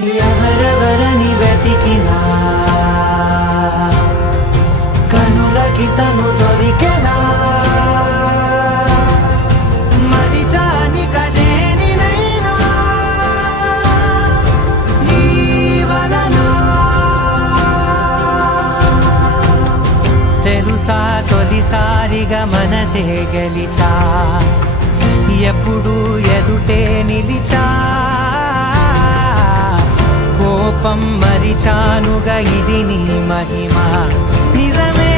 ఎవరెవరని వెతికినా కనులకి తను దొరికెనా? తెలుసా తొలిసారిగా మనసే గలిచా ఎప్పుడు ఎదుటే పాపం మరిచానుగా ఇది నీ మహిమ. నిజమే